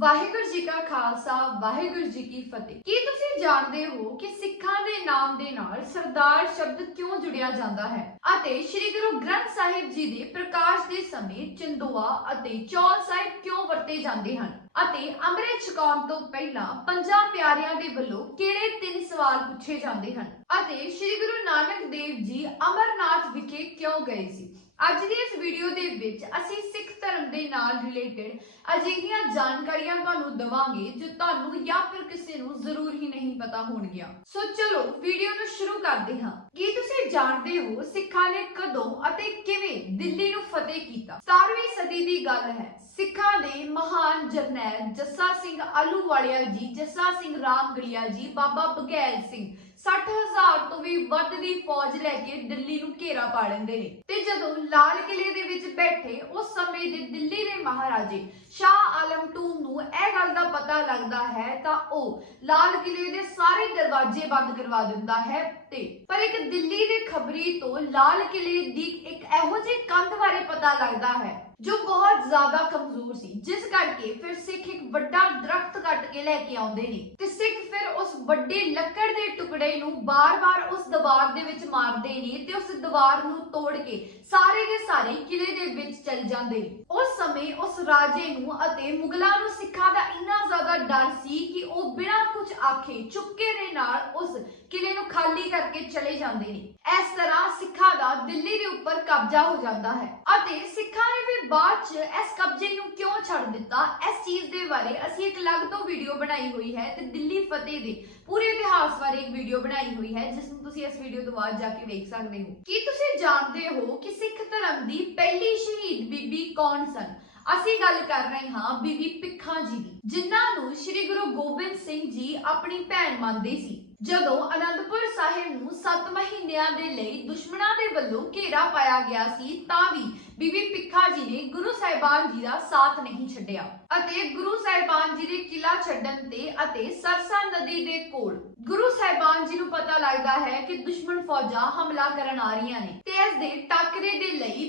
ਵਾਹਿਗੁਰੂ ਜੀ ਕਾ ਖਾਲਸਾ, ਵਾਹਿਗੁਰੂ ਜੀ ਕੀ ਫਤਿਹ। ਕੀ ਤੁਸੀਂ ਜਾਣਦੇ ਹੋ ਕਿ ਸਿੱਖਾਂ ਦੇ ਨਾਮ ਦੇ ਨਾਲ ਸਰਦਾਰ ਸ਼ਬਦ ਕਿਉਂ ਜੁੜਿਆ ਜਾਂਦਾ ਹੈ? ਅਤੇ ਸ੍ਰੀ ਗੁਰੂ ਗ੍ਰੰਥ ਸਾਹਿਬ ਜੀ ਦੇ ਪ੍ਰਕਾਸ਼ ਦੇ ਸਮੇਂ ਚੰਦੋਆ ਅਤੇ ਚੌਲ ਸਾਹਿਬ ਕਿਉਂ ਵਰਤੇ ਜਾਂਦੇ ਹਨ? ਅਤੇ ਅੰਮ੍ਰਿਤ ਛਕਾਉਣ ਤੋਂ ਪਹਿਲਾਂ ਪੰਜਾਂ ਪਿਆਰਿਆਂ ਦੇ ਵੱਲੋਂ ਕਿਹੜੇ ਤਿੰਨ ਸਵਾਲ ਪੁੱਛੇ ਜਾਂਦੇ ਹਨ? ਅਤੇ ਸ੍ਰੀ ਗੁਰੂ ਨਾਨਕ ਦੇਵ ਜੀ ਅਮਰਨਾਥ ਵਿਖੇ ਕਿਉਂ ਗਏ ਸੀ? ਅੱਜ ਦੀ ਇਸ ਵੀਡੀਓ ਦੇ ਵਿੱਚ ਅਸੀਂ ਸਿੱਖ ਧਰਮ ਦੇ ਨਾਲ ਰਿਲੇਟਡ ਅਜਿਹੀਆਂ ਜਾਣਕਾਰੀਆਂ ਤੁਹਾਨੂੰ ਦਵਾਂਗੇ ਜੋ ਤੁਹਾਨੂੰ ਜਾਂ ਫਿਰ ਕਿਸੇ ਨੂੰ ਜ਼ਰੂਰ ਹੀ ਨਹੀਂ ਪਤਾ ਹੋਣਗੀਆਂ। ਸੋ ਚਲੋ ਵੀਡੀਓ ਨੂੰ ਸ਼ੁਰੂ ਕਰਦੇ ਹਾਂ। ਕੀ ਤੁਸੀਂ ਜਾਣਦੇ ਹੋ ਸਿੱਖਾਂ ਨੇ ਕਦੋਂ ਅਤੇ ਕਿਵੇਂ ਦਿੱਲੀ ਨੂੰ ਫਤਿਹ ਕੀਤਾ? 17ਵੀਂ ਸਦੀ ਦੀ ਗੱਲ ਹੈ। ਸਿੱਖਾਂ ਦੇ ਮਹਾਨ ਜਰਨੈਲ ਜੱਸਾ ਸਿੰਘ ਆਲੂਵਾਲੀਆ ਜੀ, ਜੱਸਾ ਸਿੰਘ ਰਾਮਗੜੀਆ ਜੀ, ਬਾਬਾ ਬਗੈਲ ਸਿੰਘ 60000 ਤੋਂ ਵੀ ਵੱਧ ਦੀ ਫੌਜ ਲੈ ਕੇ ਦਿੱਲੀ ਨੂੰ ਘੇਰਾ ਪਾ ਲੈਂਦੇ ਨੇ। ਤੇ ਜਦੋਂ ਲਾਲ ਕਿਲੇ ਦੇ ਵਿੱਚ ਬੈਠੇ, ਉਸ ਸਮੇਂ ਦੇ ਦਿੱਲੀ ਦੇ ਮਹਾਰਾਜੇ ਸ਼ਾਹ ਆਲਮ ਟੂਮ ਨੂੰ ਇਹ ਗੱਲ ਦਾ ਪਤਾ ਲੱਗਦਾ ਹੈ, ਤਾਂ ਉਹ ਲਾਲ ਕਿਲੇ ਦੇ ਸਾਰੇ ਦਰਵਾਜ਼ੇ ਬੰਦ ਕਰਵਾ ਦਿੰਦਾ ਹੈ ਤੇ ਪਰ ਇੱਕ ਦਿੱਲੀ ਦੇ ਖਬਰੀ ਤੋਂ ਲਾਲ ਕਿਲੇ ਦੀ ਇੱਕ ਇਹੋ ਜਿਹੀ ਕੰਧ ਬਾਰੇ ਪਤਾ ਲੱਗਦਾ ਹੈ। ਜੋ ਬਹੁਤ ਜ਼ਿਆਦਾ ਕਮਜ਼ੋਰ ਸੀ, ਜਿਸ ਕਰਕੇ ਫਿਰ ਸਿੱਖ ਇੱਕ ਵੱਡਾ ਦਰਖਤ ਕੱਟ ਕੇ ਲੈ ਕੇ ਆਉਂਦੇ ਨੇ ਤੇ ਸਿੱਖ ਫਿਰ ਉਸ ਵੱਡੇ ਲੱਕੜ ਦੇ ਟੁਕੜੇ ਨੂੰ ਬਾਰ-ਬਾਰ ਉਸ ਦੀਵਾਰ ਦੇ ਵਿੱਚ ਮਾਰਦੇ ਨੇ ਤੇ ਉਸ ਦੀਵਾਰ ਨੂੰ ਤੋੜ ਕੇ ਸਾਰੇ ਦੇ ਸਾਰੇ ਕਿਲੇ ਦੇ ਵਿੱਚ ਚਲ ਜਾਂਦੇ ਨੇ। ਉਸ ਸਮੇਂ ਉਸ ਰਾਜੇ ਨੂੰ ਅਤੇ ਮੁਗਲਾਂ ਨੂੰ ਸਿੱਖਾਂ ਦਾ ਇੰਨਾ ਜ਼ਿਆਦਾ ਡਰ ਸੀ ਕਿ ਉਹ ਬਿਨਾਂ ਕੁਝ ਆਖੇ ਚੁੱਪਕੇ ਦੇ ਨਾਲ ਉਸ ਕਿਲੇ ਨੂੰ ਖਾਲੀ ਕਰਕੇ ਚਲੇ ਜਾਂਦੇ ਨੇ। ਇਸ ਤਰ੍ਹਾਂ ਸਿੱਖਾਂ ਦਾ ਦਿੱਲੀ ਦੇ ਉੱਪਰ ਕਬਜ਼ਾ ਹੋ ਜਾਂਦਾ ਹੈ। ਅਤੇ ਸਿੱਖਾਂ ਨੇ ਫਿਰ ਬਾਅਦ ਚ ਇਸ ਕਬਜ਼ੇ ਨੂੰ ਕਿਉਂ ਛੱਡ ਦਿੱਤਾ? ਇਸ ਚੀਜ਼ ਦੇ ਬਾਰੇ ਅਸੀਂ ਇੱਕ ਅਲੱਗ ਤੋਂ ਵੀਡੀਓ ਬਣਾਈ ਹੋਈ ਹੈ ਤੇ ਦਿੱਲੀ ਫਤਿਹ ਦੇ ਪੂਰੇ ਇਤਿਹਾਸ ਬਾਰੇ ਇੱਕ ਵੀਡੀਓ ਬਣਾਈ ਹੋਈ ਹੈ, ਜਿਸ ਨੂੰ ਤੁਸੀਂ ਇਸ ਵੀਡੀਓ ਤੋਂ ਬਾਅਦ ਜਾ ਕੇ ਵੇਖ ਸਕਦੇ ਹੋ। ਕੀ ਤੁਸੀਂ ਜਾਣਦੇ ਹੋ ਕਿ ਸਿੱਖ ਧਰਮ ਦੀ ਪਹਿਲੀ ਸ਼ਹੀਦ ਬੀਬੀ ਕੌਣ ਸਨ? ਅਸੀਂ ਗੱਲ ਕਰ ਰਹੇ ਹਾਂ ਬੀਬੀ ਪਿੱਖਾਂ ਜੀ ਦੀ, ਜਿਨ੍ਹਾਂ ਨੂੰ ਸ੍ਰੀ ਗੁਰੂ ਗੋਬਿੰਦ ਸਿੰਘ ਜੀ ਆਪਣੀ ਭੈਣ ਮੰਨਦੇ ਸੀ। ਜਦੋਂ ਅਨੰਦਪੁਰ ਸਾਹਿਬ ਨੂੰ 7 ਮਹੀਨਿਆਂ ਦੇ ਲਈ ਦੁਸ਼ਮਣਾਂ ਦੇ ਵੱਲੋਂ ਘੇਰਾ ਪਾਇਆ ਗਿਆ ਸੀ, ਤਾਂ ਵੀ ਬੀਬੀ ਪਿੱਖਾ ਜੀ ਨੇ ਗੁਰੂ ਸਾਹਿਬਾਨ ਜੀ ਦਾ ਸਾਥ ਨਹੀਂ ਛੱਡਿਆ ਅਤੇ ਗੁਰੂ ਸਾਹਿਬਾਨ ਜੀ ਦੇ ਕਿਲਾ ਛੱਡਣ ਤੇ ਅਤੇ ਸਰਸਾ ਨਦੀ ਦੇ ਕੋਲ ਗੁਰੂ ਸਾਹਿਬਾਨ ਜੀ ਨੂੰ ਪਤਾ ਲੱਗਦਾ ਹੈ ਕਿ ਦੁਸ਼ਮਣ ਫੌਜਾਂ ਹਮਲਾ ਕਰਨ ਆ ਰਹੀਆਂ ਨੇ ਤੇ ਇਸ ਦੇ ਟਾਕਰੇ ਦੇ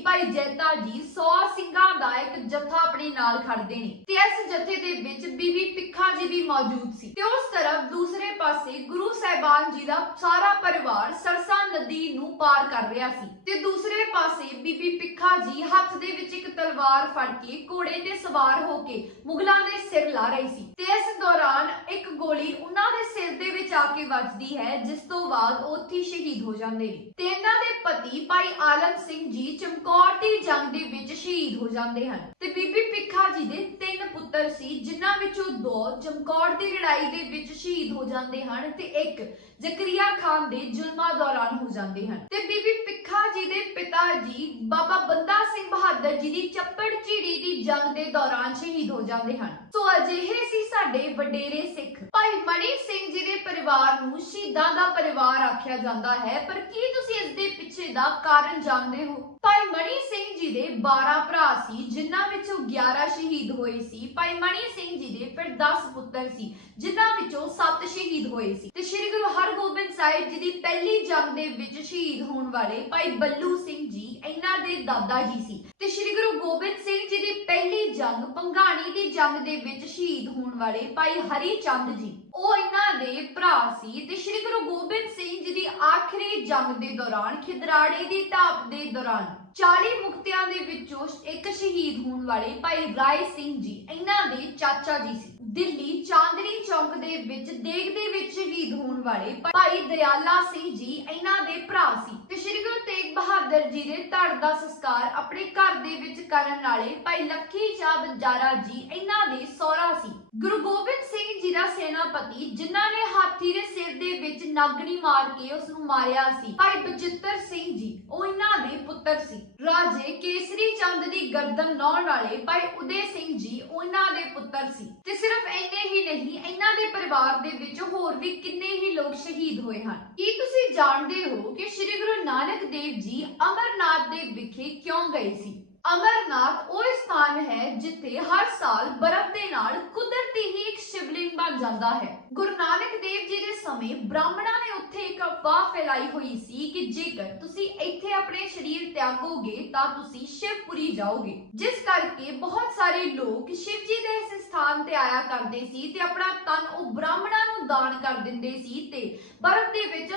ਭਾਈ ਜੈਤਾ ਜੀ 100 ਸਿੰਘਾਂ ਦਾ ਇੱਕ ਜੱਥਾ ਆਪਣੇ ਨਾਲ ਖੜਦੇ ਨੇ ਤੇ ਇਸ ਜਥੇ ਦੇ ਵਿੱਚ ਬੀਬੀ ਪਿੱਖਾ ਜੀ ਵੀ ਮੌਜੂਦ ਸੀ। ਤੇ ਉਸ ਤਰਫ ਦੂਸਰੇ ਪਾਸੇ ਗੁਰੂ ਸਾਹਿਬਾਨ ਜੀ ਦਾ ਸਾਰਾ ਪਰਿਵਾਰ ਸਰਸਾ ਨਦੀ ਨੂੰ ਪਾਰ ਕਰ ਰਿਹਾ ਸੀ ਤੇ ਦੂਸਰੇ ਪਾਸੇ ਬੀਬੀ ਪਿੱਖਾ ਜੀ ਹੱਥ ਦੇ ਵਿੱਚ ਇੱਕ ਤਲਵਾਰ ਫੜ ਕੇ ਘੋੜੇ ਤੇ ਸਵਾਰ ਹੋ ਕੇ ਮੁਗਲਾਂ ਦੇ ਸਿਰ ਲਾ ਰਹੀ ਸੀ। ਤੇ ਇਸ ਦੌਰਾਨ ਇੱਕ ਗੋਲੀ ਉਹਨਾਂ ਦੇ ਸਿਰ ਦੇ ਵਿੱਚ ਆ ਕੇ ਵੱਜਦੀ ਹੈ, ਜਿਸ ਤੋਂ ਬਾਅਦ ਉਹ ਉੱਥੇ ਸ਼ਹੀਦ ਹੋ ਜਾਂਦੇ ਨੇ। ਤੇ ਇਹਨਾਂ ਦੇ ਪਤੀ ਭਾਈ ਆਲਮ ਸਿੰਘ ਜੀ ਚਮਕੌਰ ਦੀ ਜੰਗ ਦੇ ਵਿੱਚ ਸ਼ਹੀਦ ਹੋ ਜਾਂਦੇ ਹਨ। ਤੇ ਬੀਬੀ ਪਿੱਖਾ ਜੀ ਦੇ ਤਿੰਨ ਪੁੱਤਰ ਸੀ, ਜਿਨ੍ਹਾਂ ਵਿੱਚੋਂ ਦੋ ਚਮਕੌਰ ਦੀ ਲੜਾਈ ਦੇ ਵਿੱਚ ਸ਼ਹੀਦ ਹੋ ਜਾਂਦੇ ਹਨ ਤੇ ਇੱਕ ਜ਼ਕਰੀਆ ਖਾਨ ਦੇ ਜ਼ੁਲਮਾਂ ਦੌਰਾਨ ਹੋ ਜਾਂਦੇ ਹਨ। ਤੇ ਬੀਬੀ ਪਿੱਖਾ ਜੀ ਦੇ ਪਿਤਾ ਜੀ, ਬਾਬਾ ਬੰਦਾ ਸਿੰਘ ਬਹਾਦਰ ਜੀ ਦੀ ਚੱਪੜ ਝੀੜੀ ਦੀ ਜੰਗ ਦੇ ਦੌਰਾਨ ਸ਼ਹੀਦ ਹੋ ਜਾਂਦੇ ਹਨ। ਸੋ ਅਜਿਹੇ ਸੀ ਸਾਡੇ ਵਡੇਰੇ ਸਿੱਖ। ਭਾਈ ਮਣੀ ਸਿੰਘ ਜੀ ਦੇ ਪਰਿਵਾਰ ਨੂੰ ਸ਼ਹੀਦਾਂ ਦਾ ਪਰਿਵਾਰ ਆਖਿਆ ਜਾਂਦਾ ਹੈ, ਪਰ ਕੀ ਤੁਸੀਂ ਇਸ ਦੇ ਪਿੱਛੇ ਦਾ ਕਾਰਨ ਜਾਣਦੇ ਹੋ? ਭਾਈ ਮਣੀ ਸਿੰਘ ਜੀ ਦੇ 12 ਭਰਾ ਸੀ, ਜਿਨ੍ਹਾਂ ਵਿੱਚੋਂ 11 ਸ਼ਹੀਦ ਹੋਏ ਸੀ। ਭਾਈ ਮਣੀ ਸਿੰਘ ਜੀ ਦੇ ਫਿਰ 10 ਪੁੱਤਰ ਸੀ, ਜਿਨ੍ਹਾਂ ਵਿੱਚੋਂ 7 ਸ਼ਹੀਦ ਹੋਏ ਸੀ। ਤੇ ਸ੍ਰੀ ਗੁਰੂ ਹਰਗੋਬਿੰਦ ਸਾਹਿਬ ਜੀ ਦੀ ਪਹਿਲੀ ਜੰਗ ਦੇ ਵਿੱਚ ਸ਼ਹੀਦ ਹੋਣ ਵਾਲੇ ਭਾਈ ਬੱਲੂ ਸਿੰਘ ਜੀ, ਇਹਨਾਂ ਦੇ ਦਾਦਾ ਜੀ ਸੀ। ਤੇ ਸ੍ਰੀ ਗੁਰੂ ਗੋਬਿੰਦ ਸਿੰਘ ਜੀ ਦੀ ਪਹਿਲੀ ਜੰਗ ਪੰਘਾਣੀ ਦੀ ਜੰਗ ਦੇ ਵਿੱਚ ਸ਼ਹੀਦ ਹੋਣ ਵਾਲੇ ਭਾਈ ਹਰੀ ਚੰਦ ਜੀ, ਉਹ ਇਹਨਾਂ ਦੇ ਭਰਾ ਸੀ ਤੇ ਸ੍ਰੀ ਗੁਰੂ ਗੋਬਿੰਦ ਸਿੰਘ ਜੀ ਦੀ ਆਖਰੀ ਜੰਗ ਦੇ ਦੌਰਾਨ, ਖਿਦਰਾੜੇ ਦੀ ਢਾਬ ਦੇ ਦੌਰਾਨ 40 ਮੁਕਤਿਆਂ ਦੇ ਵਿੱਚੋਂ ਇੱਕ ਸ਼ਹੀਦ ਹੋਣ ਵਾਲੇ ਭਾਈ ਰਾਏ ਸਿੰਘ ਜੀ, ਇਹਨਾਂ ਦੇ ਚਾਚਾ ਜੀ ਸੀ। ਦਿੱਲੀ ਦੇ ਵਿੱਚ, ਦੇਗ ਦੇ ਵਿੱਚ ਸ਼ਹੀਦ ਹੋਣ ਵਾਲੇ ਭਾਈ ਦਇਆਲਾ ਸਿੰਘ ਜੀ, ਇਹਨਾਂ ਦੇ ਭਰਾ ਸੀ। ਤੇ ਸ੍ਰੀ ਗੁਰੂ ਤੇਗ ਬਹਾਦਰ ਜੀ ਦੇ ਧੜ ਦਾ ਸੰਸਕਾਰ ਆਪਣੇ ਘਰ ਦੇ ਵਿੱਚ ਕਰਨ ਵਾਲੇ ਭਾਈ ਲੱਖੀ ਸ਼ਾਹ ਬੰਜਾਰਾ ਜੀ, ਇਹਨਾਂ ਦੇ ਸਹੁਰਾ ਸੀ। ਗੁਰੂ ਗੋਬਿੰਦ ਸਿੰਘ ਜੀ ਦਾ ਸੈਨਾਪਤੀ ਜਿਨ੍ਹਾਂ ਨੇ ਹਾਥੀ ਦੇ ਸਿਰ ਦੇ ਵਿੱਚ ਨਾਗਣੀ ਮਾਰ ਕੇ ਉਸ ਨੂੰ ਮਾਰਿਆ ਸੀ। ਭਾਈ ਬਚਿੱਤਰ ਸਿੰਘ ਜੀ, ਉਹ ਇਹਨਾਂ ਦੇ ਪੁੱਤਰ ਸੀ। ਰਾਜੇ ਕੇਸਰੀ ਚੰਦ ਦੀ ਗਰਦਨ ਲਾਉਣ ਵਾਲੇ ਭਾਈ ਉਦੇ ਸਿੰਘ ਜੀ ਉਹ ਦੇ ਪੁੱਤਰ ਸੀ। ਤੇ ਸਿਰਫ ਇੰਨੇ ਹੀ ਨਹੀਂ, ਇਹਨਾਂ ਦੇ ਪਰਿਵਾਰ ਦੇ ਵਿੱਚ ਹੋਰ ਵੀ ਕਿੰਨੇ ਹੀ ਲੋਕ ਸ਼ਹੀਦ ਹੋਏ ਹਨ। ਕੀ ਤੁਸੀਂ ਜਾਣਦੇ ਹੋ ਕਿ ਸ੍ਰੀ ਗੁਰੂ ਨਾਨਕ ਦੇਵ ਜੀ ਅਮਰਨਾਥ ਦੇ ਵਿਖੇ ਕਿਉਂ ਗਏ ਸੀ? ਅਮਰਨਾਥ ਉਹ ਸਥਾਨ ਹੈ ਜਿੱਥੇ ਹਰ ਸਾਲ ਬਰਫ਼ ਦੇ ਨਾਲ ਕੁਦਰਤੀ ਹੀ ਇੱਕ ਸ਼ਿਵਲਿੰਗ ਬਣ ਜਾਂਦਾ ਹੈ। ਗੁਰੂ ਨਾਨਕ ਦੇਵ ਜੀ ਦੇ ਸਮੇਂ ਬ੍ਰਾਹਮਣਾਂ ਨੇ ਉੱਥੇ ਇੱਕ ਅਫਵਾਹ ਫੈਲਾਈ ਹੋਈ ਸੀ ਕਿ ਜੇਕਰ ਤੁਸੀਂ ਇੱਥੇ ਆਪਣੇ ਸਰੀਰ ਤਿਆਗੋਗੇ ਤਾਂ ਤੁਸੀਂ ਸ਼ਿਵਪੁਰੀ ਜਾਓਗੇ। ਜਿਸ ਕਰਕੇ ਬਹੁਤ ਸਾਰੇ ਲੋਕ ਸ਼ਿਵ ਜੀ ਦੇ ਇਸ ਸਥਾਨ ਤੇ ਆਇਆ ਕਰਦੇ ਸੀ ਤੇ ਆਪਣਾ ਤਨ ਉਹ ਬ੍ਰਾਹਮਣਾਂ ਨੂੰ ਦਾਨ ਕਰ ਦਿੰਦੇ ਸੀ ਤੇ ਬਰਫ਼ ਦੇ ਵਿੱਚ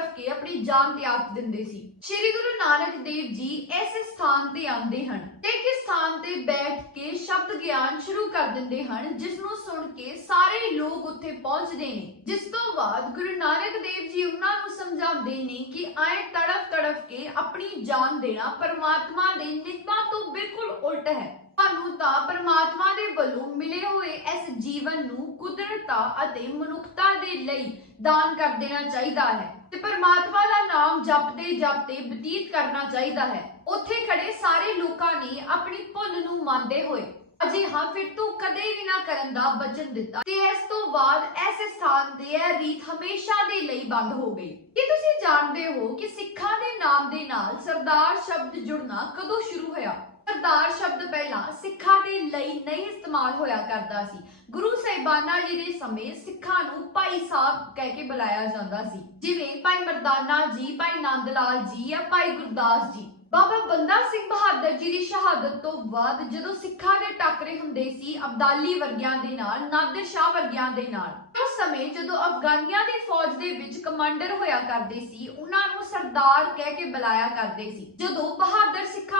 ਤੜਫ ਕੇ ਆਪਣੀ ਜਾਨ ਤਿਆਗ ਦਿੰਦੇ ਸੀ। ਸ੍ਰੀ ਗੁਰੂ ਨਾਨਕ ਦੇਵ ਜੀ ਇਸ ਸਥਾਨ ਤੇ ਆਉਂਦੇ ਹਨ ਤੇ ਇੱਕ ਸਥਾਨ ਤੇ ਬੈਠ ਕੇ ਸ਼ਬਦ ਗਿਆਨ ਸ਼ੁਰੂ ਕਰ ਦਿੰਦੇ ਹਨ ਜਿਸ ਨੂੰ ਸੁਣ ਕੇ ਸਾਰੇ ਲੋਕ ਉੱਥੇ ਪਹੁੰਚਦੇ ਨੇ। ਜਿਸ ਤੋਂ ਬਾਅਦ ਗੁਰੂ ਨਾਨਕ ਦੇਵ ਜੀ ਉਹਨਾਂ ਨੂੰ ਸਮਝਾਉਂਦੇ ਨੇ ਕਿ ਆਏ ਤੜ ਤੜਫ ਕੇ ਆਪਣੀ ਜਾਨ ਦੇਣਾ ਪਰਮਾਤਮਾ ਦੇ ਨਿਯਮਾਂ ਤੋਂ ਬਿਲਕੁਲ ਉਲਟ ਹੈ। ਸਾਨੂੰ ਤਾਂ ਪਰਮਾਤਮਾ ਦੇ ਵੱਲੋਂ ਮਿਲੇ ਹੋਏ ਇਸ ਜੀਵਨ ਨੂੰ ਕੁਦਰਤਾ ਅਤੇ ਮਨੁੱਖਤਾ ਦੇ ਲਈ ਦਾਨ ਕਰ ਦੇਣਾ ਚਾਹੀਦਾ ਹੈ ਤੇ ਪਰਮਾਤਮਾ ਦਾ ਨਾਮ ਜਪਦੇ ਜਪਦੇ ਬਤੀਤ ਕਰਨਾ ਚਾਹੀਦਾ ਹੈ। ਉੱਥੇ ਖੜੇ ਸਾਰੇ ਲੋਕਾਂ ਨੇ ਆਪਣੀ ਭੁੱਲ ਨੂੰ ਮੰਨਦੇ ਹੋਏ ਅਜਿਹਾ ਫਿਰ ਤੂੰ ਕਦੇ ਵੀ ਨਾ ਕਰਨ ਦਾ ਵਚਨ ਦਿੱਤਾ। ਤੇ ਇਸ ਤੋਂ ਬਾਅਦ ਇਸ ਸਥਾਨ ਤੇ ਇਹ ਰੀਤ ਹਮੇਸ਼ਾ ਦੇ ਲਈ ਬੰਦ ਹੋ ਗਈ। ਕੀ ਤੁਸੀਂ ਜਾਣਦੇ ਹੋ ਕਿ ਸਿੱਖਾਂ ਦੇ ਨਾਮ ਦੇ ਨਾਲ ਸਰਦਾਰ ਸ਼ਬਦ ਜੁੜਨਾ ਕਦੋਂ ਸ਼ੁਰੂ ਹੋਇਆ? ਸਰਦਾਰ ਸ਼ਬਦ ਪਹਿਲਾਂ ਸਿੱਖਾਂ ਦੇ ਲਈ ਨਹੀਂ ਇਸਤੇਮਾਲ ਹੋਇਆ ਕਰਦਾ ਸੀ। ਗੁਰੂ ਸਾਹਿਬਾਨਾਂ ਜੀ ਦੇ ਸਮੇਂ ਸਿੱਖਾਂ ਨੂੰ ਭਾਈ ਸਾਹਿਬ ਕਹਿ ਕੇ ਬੁਲਾਇਆ ਜਾਂਦਾ ਸੀ। ਜਿਵੇਂ ਭਾਈ ਮਰਦਾਨਾ ਜੀ, ਭਾਈ ਨੰਦ ਲਾਲ ਜੀ ਜਾਂ ਭਾਈ ਗੁਰਦਾਸ ਜੀ। ਬਾਬਾ ਬੰਦਾ ਸਿੰਘ ਬਹਾਦਰ ਜੀ ਦੀ ਸ਼ਹਾਦਤ ਤੋਂ ਬਾਅਦ ਜਦੋਂ ਸਿੱਖਾਂ ਦੇ ਟਾਕਰੇ ਹੁੰਦੇ ਸੀ, ਅਬਦਾਲੀ ਵਰਗਿਆਂ ਦੇ ਨਾਲ, ਨਾਦਰ ਸ਼ਾਹ ਵਰਗਿਆਂ ਦੇ ਨਾਲ। ਉਸ ਸਮੇਂ ਜਦੋਂ ਅਫਗਾਨੀਆਂ ਦੀ ਫੌਜ ਦੇ ਵਿੱਚ ਕਮਾਂਡਰ ਹੋਇਆ ਕਰਦੇ ਸੀ, ਉਹਨਾਂ ਨੂੰ ਸਰਦਾਰ ਕਹਿ ਕੇ ਬੁਲਾਇਆ ਕਰਦੇ ਸੀ। ਜਦੋਂ ਬਹਾਦਰ ਸਿੱਖਾਂ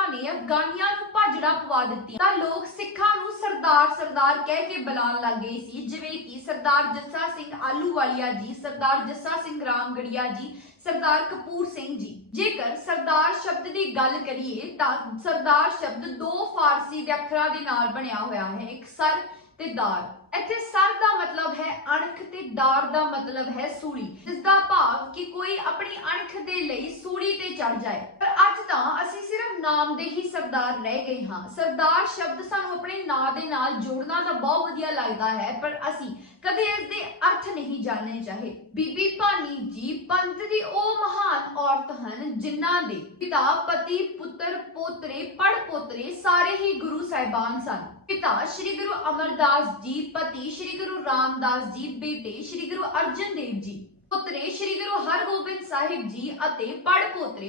ਨੇ ਅਫਗਾਨੀਆਂ ਨੂੰ ਭਾਜੜਾ ਪਵਾ ਦਿੱਤੀਆਂ। ਤਾਂ ਲੋਕ ਸਿੱਖਾਂ ਨੂੰ ਸਰਦਾਰ ਸਰਦਾਰ ਕਹਿ ਕੇ ਬੁਲਾਉਣ ਲੱਗ ਗਏ ਸੀ, ਜਿਵੇਂ ਕਿ ਸਰਦਾਰ ਜੱਸਾ ਸਿੰਘ ਆਲੂਵਾਲੀਆ ਜੀ, ਸਰਦਾਰ ਜੱਸਾ ਸਿੰਘ ਰਾਮਗੜੀਆ ਜੀ, ਸਰਦਾਰ ਕਪੂਰ ਸਿੰਘ ਜੀ। ਜੇਕਰ ਸਰਦਾਰ ਸ਼ਬਦ ਦੀ ਗੱਲ ਕਰੀਏ ਤਾਂ ਸਰਦਾਰ ਸ਼ਬਦ ਦੋ ਫਾਰਸੀ ਦੇ ਅੱਖਰਾਂ ਦੇ ਨਾਲ ਬਣਿਆ ਹੋਇਆ ਹੈ। ਇੱਕ ਸਰ ਤੇ ਦਾਰ ਇੱਥੇ ਸਰ ਦਾ ਮਤਲਬ ਹੈ ਅਣਖ ਤੇ ਦਾਰ ਦਾ ਮਤਲਬ ਹੈ ਸੂਲੀ। ਜਿਸ ਦਾ ਭਾਵ ਕਿ ਕੋਈ ਆਪਣੀ ਅਣਖ ਦੇ ਲਈ ਸੂਲੀ ਤੇ ਚੜ ਜਾਏ। ਪਰ ਅੱਜ ਤਾਂ ਅਸੀਂ ਸਿਰਫ ਨਾਮ ਦੇ ਹੀ ਸਰਦਾਰ ਰਹਿ ਗਏ ਹਾਂ। ਸਰਦਾਰ ਸ਼ਬਦ ਸਾਨੂੰ ਆਪਣੇ ਨਾਂ ਦੇ ਨਾਲ ਜੋੜਨਾ ਤਾਂ ਬਹੁਤ ਵਧੀਆ ਲੱਗਦਾ ਹੈ, ਪਰ ਅਸੀਂ ਕਦੇ ਇਸ ਦੇ ਅਰਥ ਨਹੀਂ ਜਾਣਨੇ ਚਾਹੇ। ਬੀਬੀ ਭਾਨੀ ਜੀ ਪੰਥ ਦੀ ਉਹ ਮਹਾਨ ਔਰਤ ਹਨ ਜਿਨ੍ਹਾਂ ਦੇ ਪਿਤਾ, ਪਤੀ, ਪੁੱਤਰ, ਪੋਤਰੇ ਪੜ ਪੋਤਰੇ ਸਾਰੇ ਹੀ ਗੁਰੂ ਸਾਹਿਬਾਨ ਸਨ। ਪਿਤਾ ਸ੍ਰੀ ਗੁਰੂ ਅਮਰਦਾਸ ਜੀ, ਪਤੀ ਸ੍ਰੀ ਗੁਰੂ ਰਾਮਦਾਸ ਜੀ, ਬੇਟੇ ਸ੍ਰੀ ਗੁਰੂ ਅਰਜਨ ਦੇਵ ਜੀ, ਪੁੱਤਰੇ ਸ੍ਰੀ ਗੁਰੂ ਹਰਗੋਬਿੰਦ ਸਾਹਿਬ ਜੀ ਅਤੇ ਪੜ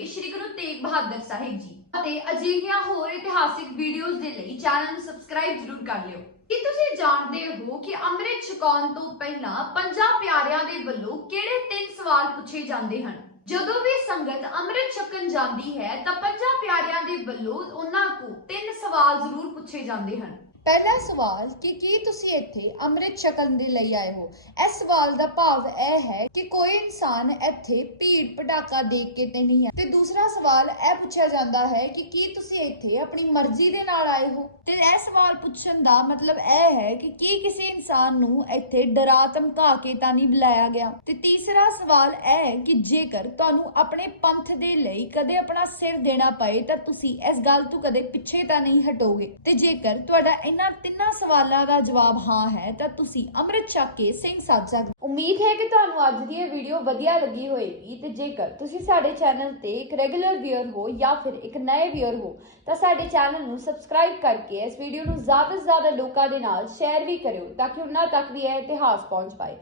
ਸ੍ਰੀ ਗੁਰੂ ਤੇਗ ਬਹਾਦਰ ਸਾਹਿਬ ਜੀ। ਅਤੇ ਅਜਿਹੀਆਂ ਹੋਰ ਇਤਿਹਾਸਿਕ ਵੀਡੀਓਜ਼ ਦੇ ਲਈ ਚੈਨਲ ਨੂੰ ਸਬਸਕ੍ਰਾਈਬ ਜ਼ਰੂਰ ਕਰ ਲਿਓ। ਕੀ ਤੁਸੀਂ ਜਾਣਦੇ ਹੋ ਕਿ ਅੰਮ੍ਰਿਤ ਛਕਾਉਣ ਤੋਂ ਪਹਿਲਾਂ ਪੰਜਾਂ ਪਿਆਰਿਆਂ ਦੇ ਵੱਲੋਂ ਕਿਹੜੇ ਤਿੰਨ ਸਵਾਲ ਪੁੱਛੇ ਜਾਂਦੇ ਹਨ? ਜਦੋਂ ਵੀ ਸੰਗਤ ਅੰਮ੍ਰਿਤ ਛਕਣ ਜਾਂਦੀ ਹੈ ਤਾਂ ਪੰਜਾਂ ਪਿਆਰਿਆਂ ਦੇ ਵੱਲੋਂ ਉਹਨਾਂ ਕੋਲ ਤਿੰਨ ਸਵਾਲ ਜ਼ਰੂਰ ਪੁੱਛੇ ਜਾਂਦੇ ਹਨ। ਪਹਿਲਾ ਸਵਾਲ ਕਿ ਕੀ ਤੁਸੀਂ ਇੱਥੇ ਅੰਮ੍ਰਿਤ ਛਕਣ ਦੇ ਲਈ ਆਏ ਹੋ? ਇਸ ਸਵਾਲ ਦਾ ਭਾਵ ਇਹ ਹੈ ਕਿ ਕੋਈ ਇਨਸਾਨ ਇੱਥੇ ਭੀੜ ਭਟਾਕਾ ਦੇਖ ਕੇ ਤੇ ਨਹੀਂ ਹੈ ਤੇ ਦੂਸਰਾ ਸਵਾਲ ਇਹ ਪੁੱਛਿਆ ਜਾਂਦਾ ਹੈ ਕਿ ਕੀ ਤੁਸੀਂ ਇੱਥੇ ਆਪਣੀ ਮਰਜ਼ੀ ਦੇ ਨਾਲ ਆਏ ਹੋ? ਤੇ ਇਹ ਸਵਾਲ ਪੁੱਛਣ ਦਾ ਮਤਲਬ ਇਹ ਹੈ ਕਿ ਕੀ ਕਿਸੇ ਇਨਸਾਨ ਨੂੰ ਇੱਥੇ ਡਰਾ ਧਮਕਾ ਕੇ ਤਾਂ ਨਹੀਂ ਬੁਲਾਇਆ ਗਿਆ? ਤੇ ਤੀਸਰਾ ਸਵਾਲ ਇਹ ਹੈ ਕਿ ਜੇਕਰ ਤੁਹਾਨੂੰ ਆਪਣੇ ਪੰਥ ਦੇ ਲਈ ਕਦੇ ਆਪਣਾ ਸਿਰ ਦੇਣਾ ਪਏ ਤਾਂ ਤੁਸੀਂ ਇਸ ਗੱਲ ਤੋਂ ਕਦੇ ਪਿੱਛੇ ਤਾਂ ਨਹੀਂ ਹਟੋਗੇ? ਤੇ ਜੇਕਰ ਤੁਹਾਡਾ ਇਹਨਾਂ ਤਿੰਨਾਂ ਸਵਾਲਾਂ ਦਾ ਜਵਾਬ ਹਾਂ ਹੈ, ਤਾਂ ਤੁਸੀਂ ਅੰਮ੍ਰਿਤ ਛਕ ਕੇ ਸਿੰਘ ਸੱਜ ਸਕਦੇ ਉਮੀਦ ਹੈ ਕਿ ਤੁਹਾਨੂੰ ਅੱਜ ਦੀ ਇਹ ਵੀਡੀਓ ਵਧੀਆ ਲੱਗੀ ਹੋਵੇਗੀ ਤੇ ਜੇਕਰ ਤੁਸੀਂ ਸਾਡੇ ਚੈਨਲ ਤੇ ਇੱਕ ਰੈਗੂਲਰ ਵੀਅਰ ਹੋ ਜਾਂ ਫਿਰ ਇੱਕ ਨਵੇਂ ਵੀਅਰ ਹੋ, ਤਾਂ ਸਾਡੇ ਚੈਨਲ ਨੂੰ ਸਬਸਕ੍ਰਾਈਬ ਕਰਕੇ ਇਸ ਵੀਡੀਓ ਨੂੰ ਜ਼ਿਆਦਾ ਤੋਂ ਜ਼ਿਆਦਾ ਲੋਕਾਂ ਦੇ ਨਾਲ ਸ਼ੇਅਰ ਵੀ ਕਰਿਓ, ਤਾਂ ਕਿ ਉਹਨਾਂ ਤੱਕ ਵੀ ਇਹ ਇਤਿਹਾਸ ਪਹੁੰਚ ਪਾਏ।